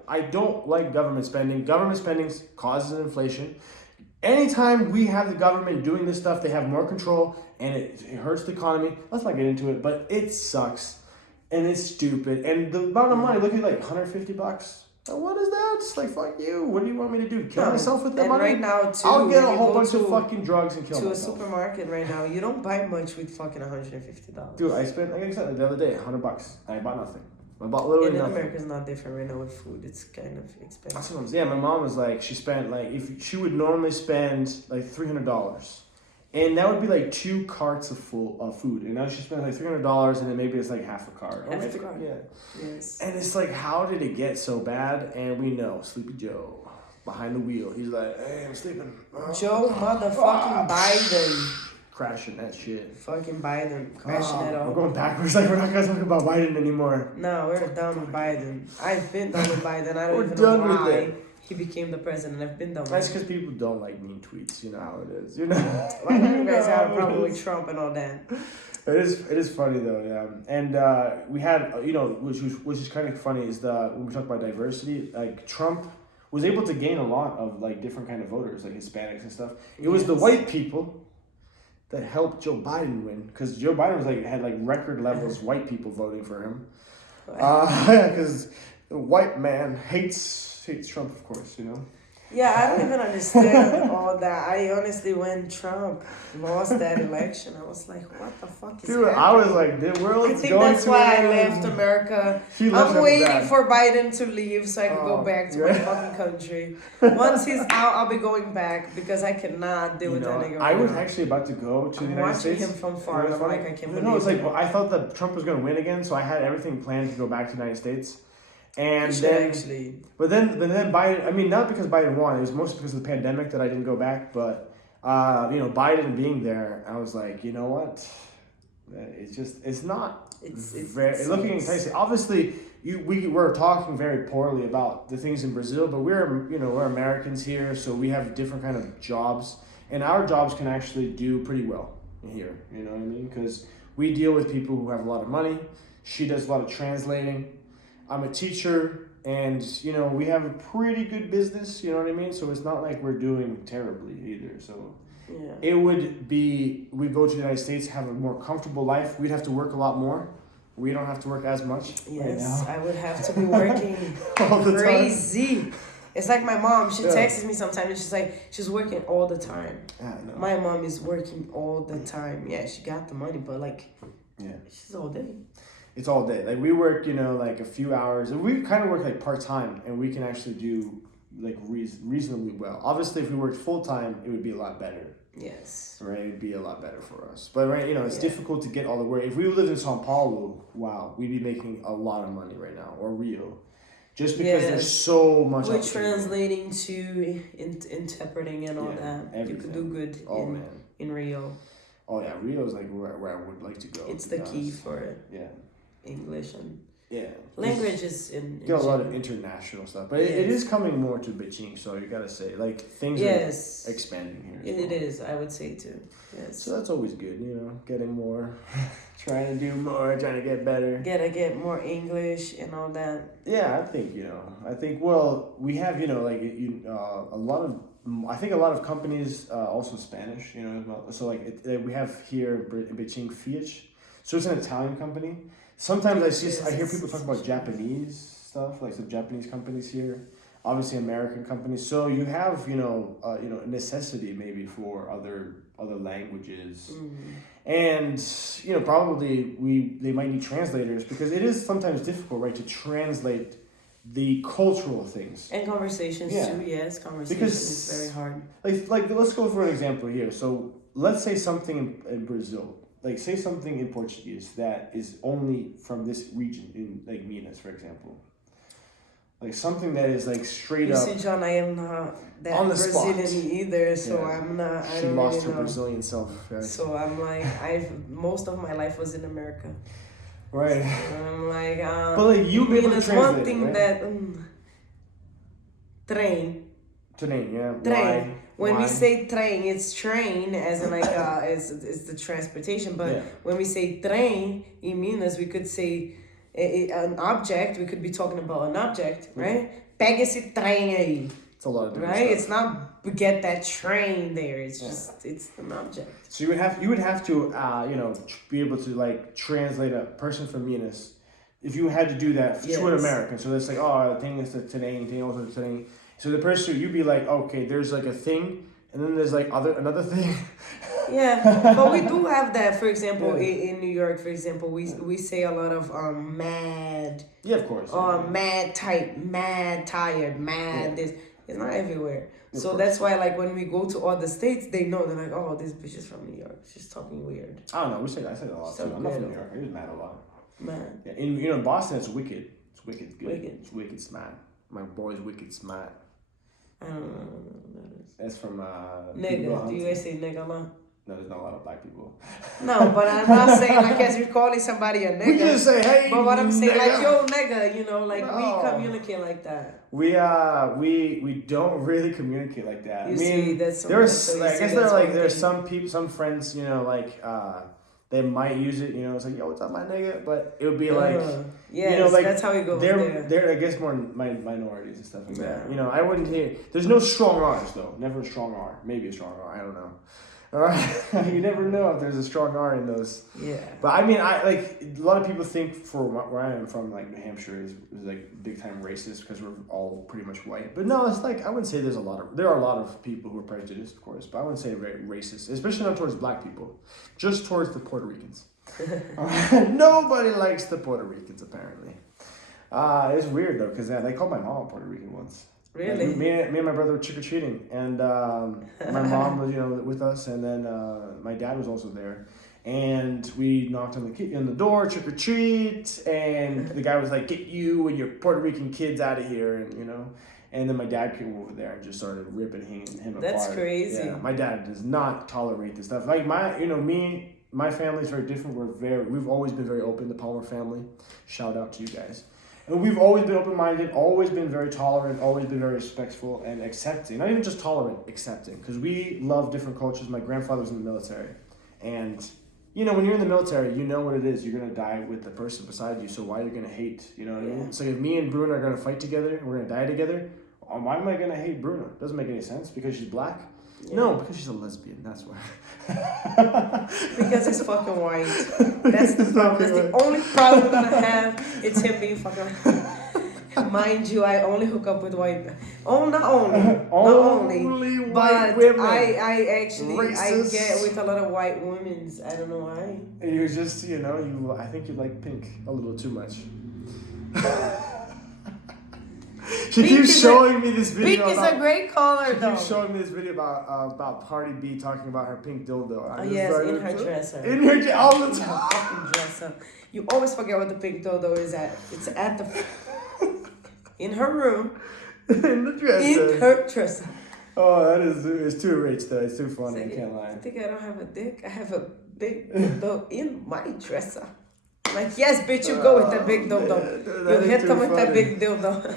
I don't like government spending. Government spending causes inflation. Anytime we have the government doing this stuff, they have more control, and it hurts the economy. Let's not get into it, but it sucks, and it's stupid. And the amount of money, look at like $150. What is that? It's like, fuck you. What do you want me to do? Kill myself with that money? Right now, too, I'll get a whole bunch of fucking drugs and kill myself. To a supermarket right now, you don't buy much with fucking $150. Dude, I spent, like I said, the other day, $100. I bought nothing. I bought literally nothing. America's not different right now with food. It's kind of expensive. Yeah, my mom was like, she spent like, if she would normally spend like $300. And that would be like 2 carts of food. And now she spent like $300 and then maybe it's like half a cart. Half a cart. Yeah. Yes. And it's like, how did it get so bad? And we know, Sleepy Joe, behind the wheel. He's like, hey, I'm sleeping. Joe motherfucking Biden. Crashing that shit. Fucking Biden. Crashing it all. We're going backwards. Like, we're not going to talk about Biden anymore. No, we're done with Biden. I've been done with Biden. I don't even know why he became the president. I've been done with That's because people don't like mean tweets. You know how it is. You know? Like, you guys have a problem with Trump and all that. It is funny though, yeah. And we had, which is kind of funny is when we talk about diversity, like Trump was able to gain a lot of like different kind of voters, like Hispanics and stuff. It was the white people that helped Joe Biden win, because Joe Biden was had record levels white people voting for him. Because the white man hates Trump, of course, Yeah, I don't even understand all that. I honestly, when Trump lost that election, I was like, what the fuck is Dude, happening? I was like, the world's I think going that's to why I end. left America. She left I'm waiting that. for Biden to leave so I can go back to my yeah. fucking country. Once he's out, I'll be going back because I cannot deal with that nigga. I was actually about to go to the United States. I'm watching him from far. I'm like, I can't believe No, it's like, I thought that Trump was going to win again, so I had everything planned to go back to the United States. And then, but then Biden. I mean, not because Biden won. It was mostly because of the pandemic that I didn't go back. But Biden being there, I was like, you know what? It's not. It's looking enticing. Obviously, we're talking very poorly about the things in Brazil, but we're Americans here, so we have different kind of jobs, and our jobs can actually do pretty well here. You know what I mean? Because we deal with people who have a lot of money. She does a lot of translating. I'm a teacher, and we have a pretty good business. You know what I mean? So it's not like we're doing terribly either. So it would be we go to the United States, have a more comfortable life. We'd have to work a lot more. We don't have to work as much. Yes, right now. I would have to be working all the crazy. Time. It's like my mom. She texts me sometimes, and she's like, she's working all the time. My mom is working all the time. Yeah, she got the money, but she's all day. It's all day. Like we work, like a few hours, and we kind of work like part time, and we can actually do like reasonably well. Obviously, if we worked full time, it would be a lot better. Yes. Right, it'd be a lot better for us. But it's difficult to get all the work. If we lived in São Paulo, wow, we'd be making a lot of money right now, or Rio, just because there's so much. We're translating to interpreting and all that. Everything. You could do good in Rio. Oh yeah, Rio is like where I would like to go. It's the key for it. Yeah. English and Yeah. Language is in get a lot of international stuff, but it is coming more to Beijing. So you gotta say, like, things are expanding here. It is. I would say too. Yes. So that's always good, getting more, trying to do more, trying to get better. Get more English and all that. Yeah, I think well, we have a lot of. I think a lot of companies also Spanish, as well. So we have here in Beijing Fiat. So it's an Italian company. Sometimes I hear people talk about Japanese stuff, like some Japanese companies here. Obviously American companies. So you have necessity maybe for other languages, and probably they might need translators because it is sometimes difficult, right, to translate the cultural things and conversations too. Yes, conversations is very hard. Like let's go for an example here. So let's say something in Brazil. Like, say something in Portuguese that is only from this region, in like Minas, for example. Like something that is like straight up. You see, John, I am not that on the Brazilian spot. either, so I'm not. She lost her Brazilian self. Right? So I'm like, most of my life was in America. Right. So I'm like, but like you be able to translate one thing right? that train. Train, yeah. Train. When we say train, it's train as in like it's the transportation. But when we say train in Minas, we could say an object. We could be talking about an object, right? Pega esse trem aí. It's a lot of different right. stuff. It's not get that train there. It's just it's an object. So you would have to be able to like translate a person from Minas. If you had to do that to an American, so it's like thing is the today, thing also the today. So the person, you'd be like, okay, there's like a thing, and then there's like another thing. Yeah, but we do have that. For example, in New York, for example, we say a lot of mad. Yeah, of course. Mad type, mad tired, mad this. It's not everywhere. So that's why, like, when we go to other states, they know. They're like, oh, this bitch is from New York. She's talking weird. I don't know. I say that a lot too. I'm not from New York. I use mad a lot. Mad. Yeah, in Boston, it's wicked. It's wicked good. Wicked. It's wicked smart. My boy's wicked smart. I don't know what that is. That's from nigga. Do you guys say nigga a lot? No, there's not a lot of black people. No, but I'm not saying like as you're calling somebody a nigga. We just say, hey, but what I'm saying, nigga. like, yo, nigga, we communicate like that. We don't really communicate like that. You I mean, see, that's there's like, I guess there's some people, some friends, they might use it, it's like, yo, what's up, my nigga? But it would be like, like that's how it goes. They're I guess more minorities and stuff like that. I wouldn't hear. There's no strong R's though. Never a strong R. Maybe a strong R. I don't know. All right, you never know if there's a strong R in those. Yeah. But I mean, I like a lot of people think for where I am from, like New Hampshire is like big time racist because we're all pretty much white. But no, it's like I wouldn't say there are a lot of people who are prejudiced, of course, but I wouldn't say very racist, especially not towards black people, just towards the Puerto Ricans. Nobody likes the Puerto Ricans apparently. It's weird though because they called my mom a Puerto Rican once. Really? Like, me and my brother were trick or treating, and my mom was with us, and then my dad was also there, and we knocked on the door, trick or treat, and the guy was like, "Get you and your Puerto Rican kids out of here," and then my dad came over there and just started ripping him apart. That's crazy. Yeah, my dad does not tolerate this stuff. Like my family's very different. We've always been very open. The Palmer family, shout out to you guys. And we've always been open-minded, always been very tolerant, always been very respectful and accepting. Not even just tolerant, accepting. Because we love different cultures. My grandfather was in the military. And, when you're in the military, you know what it is. You're going to die with the person beside you. So why are you going to hate? You know what I mean? So if me and Bruna are going to fight together and we're going to die together, why am I going to hate Bruna? Doesn't make any sense. Because she's black? Yeah. No, because she's a lesbian. That's why. Because he's fucking white. That's the problem. That's the only problem we're gonna have. It's him being fucking white. Mind you, I only hook up with white men. Not only, but women. I actually I get with a lot of white women. I don't know why. You just I think you like pink a little too much. She keeps showing me this video. Pink is a great color, though. She keeps showing me this video about Cardi B talking about her pink dildo. Yes, in her dresser. In her all the time. Her fucking dresser. You always forget what the pink dildo is at. It's at the in her room. In the dresser. In her dresser. Oh, it's too rich though. It's too funny. I can't lie. I think I don't have a dick. I have a big dildo in my dresser. Like, yes, bitch, you go with that big dildo. You hit them with that big dildo.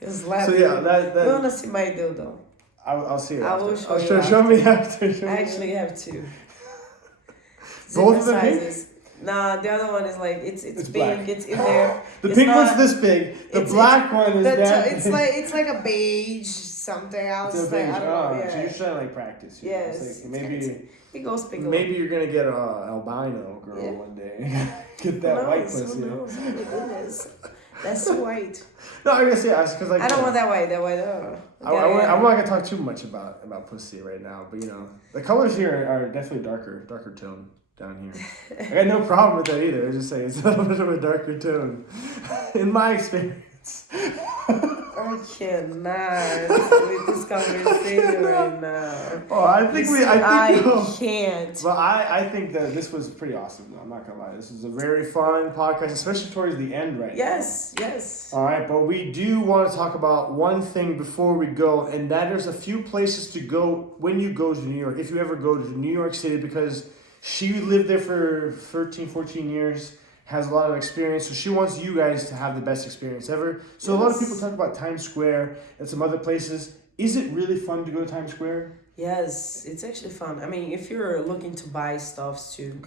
He was laughing. So yeah, you wanna see my dildo? I'll see it. I will show you. Show me after. I actually have two. Both of them sizes. Nah, the other one is like it's big. Black. It's in there. The pink one's this big. The black one is that. It's like a beige something else. I don't know. Yeah. So you're trying to practice. Yes. Like maybe it goes big. Maybe you're gonna get a albino girl one day. Get that white pussy. Oh my goodness. That's so white. No, I'm gonna say because like I don't want that white. That white. I'm not gonna talk too much about pussy right now, but the colors here are definitely darker tone down here. I got no problem with that either. I just say it's a little bit of a darker tone, in my experience. I cannot with this conversation right now. Oh, I can't. But I think that this was pretty awesome, though. I'm not gonna lie. This is a very fun podcast, especially towards the end right Yes. All right, but we do want to talk about one thing before we go, and that there's a few places to go when you go to New York, if you ever go to New York City, because she lived there for 13, 14 years. Has a lot of experience, so she wants you guys to have the best experience ever. So a lot of people talk about Times Square and some other places. Is it really fun to go to Times Square? Yes, it's actually fun. I mean, if you're looking to buy stuff too,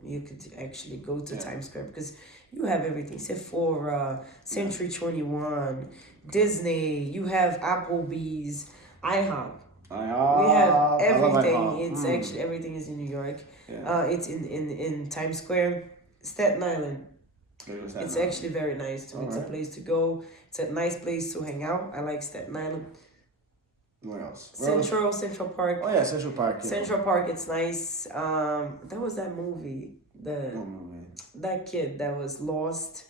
you could actually go to Times Square because you have everything. Sephora, Century 21, Disney, you have Applebee's, IHOP. We have everything. It's actually everything is in New York. Yeah. It's in Times Square. Staten Island. It's actually very nice too. It's a place to go. It's a nice place to hang out. I like Staten Island. Where else? Central Park. Oh yeah, Central Park. Yeah. Central Park. It's nice. There was that movie. That kid that was lost,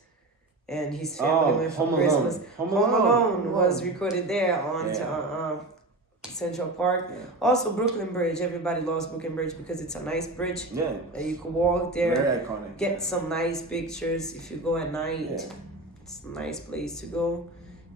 and his family went for Christmas. Home Alone was recorded there on Central Park. Yeah. Also, Brooklyn Bridge. Everybody loves Brooklyn Bridge because it's a nice bridge. Yeah. You can walk there. Very iconic. Get some nice pictures. If you go at night, it's a nice place to go.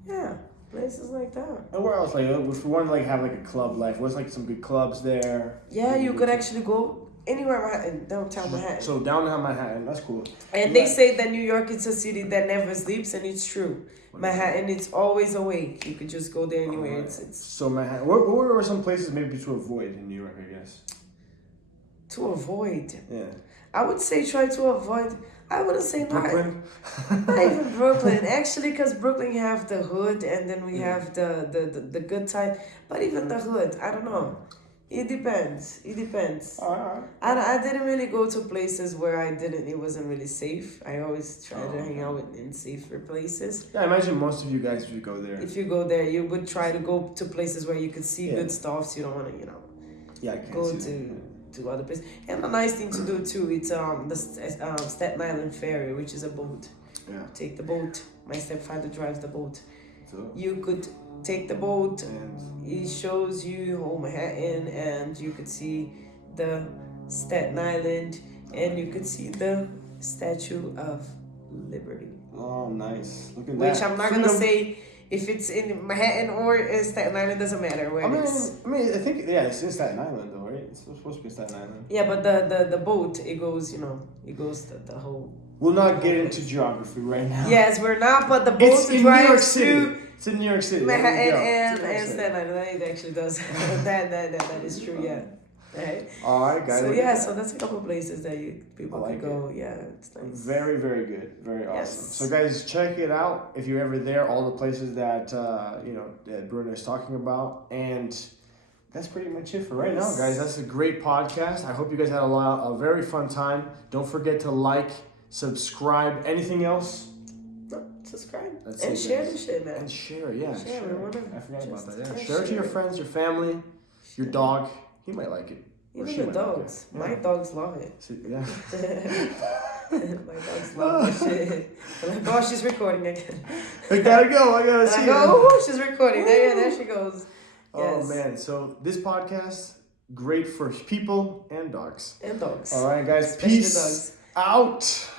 Yeah, places like that. And where else? Like, if we want to have a club life, what's some good clubs there? Yeah, you could actually go anywhere in downtown Manhattan. So downtown Manhattan, that's cool. And they say that New York is a city that never sleeps, and it's true. Manhattan, it's always awake. You could just go there anywhere. It's So Manhattan. Where are some places maybe to avoid in New York? I guess. To avoid. Yeah. I would say try to avoid. I wouldn't say Brooklyn. Not even Brooklyn. Actually, because Brooklyn have the hood, and then we have the good side. But even the hood, I don't know. It depends. It depends. All right. I didn't really go to places where it wasn't really safe. I always try to hang out in safer places. Yeah, I imagine most of you guys, if you go there. If you go there, you would try to go to places where you could see good stuff, so you don't want to, Yeah, I can't go to other places. And a nice thing to do too, it's the Staten Island Ferry, which is a boat. Yeah. Take the boat. My stepfather drives the boat. So, You could take the boat. and It shows you whole Manhattan, and you could see the Staten Island, and you could see the Statue of Liberty. oh, nice. Look at that. Which I'm not gonna say if it's in Manhattan or in Staten Island. Doesn't matter where it is. I think it's in Staten Island though, right? It's supposed to be Staten Island. Yeah, but the boat, it goes the whole. We'll not get into geography right now. Yes, we're not. But the boat It's in New York drives City. to It's in New York City. Manhattan There and Staten Island. That actually does. that is true. Yeah. Right. All right, guys. So that's a couple of places that people like can go. Yeah, it's nice. Very, very good. Very awesome. Yes. So, guys, check it out if you're ever there. All the places that that Bruna is talking about, and that's pretty much it for right now, guys. That's a great podcast. I hope you guys had a very fun time. Don't forget to like, subscribe. Anything else? Subscribe That's and it, share guys. the shit, man. And share, yeah. Share, we wanna I forgot about that. Yeah. just Share it to your share. friends, your family, your dog. He might like it. Or she Even the might like dogs. it. My Yeah. dogs love it. So, yeah. My dogs love the shit. I'm like, oh, she's recording again. I gotta go. I gotta see I go, oh, she's recording. There she goes. Oh Yes. man, so this podcast, great for people and dogs. And dogs. All right, guys, Especially peace dogs. out.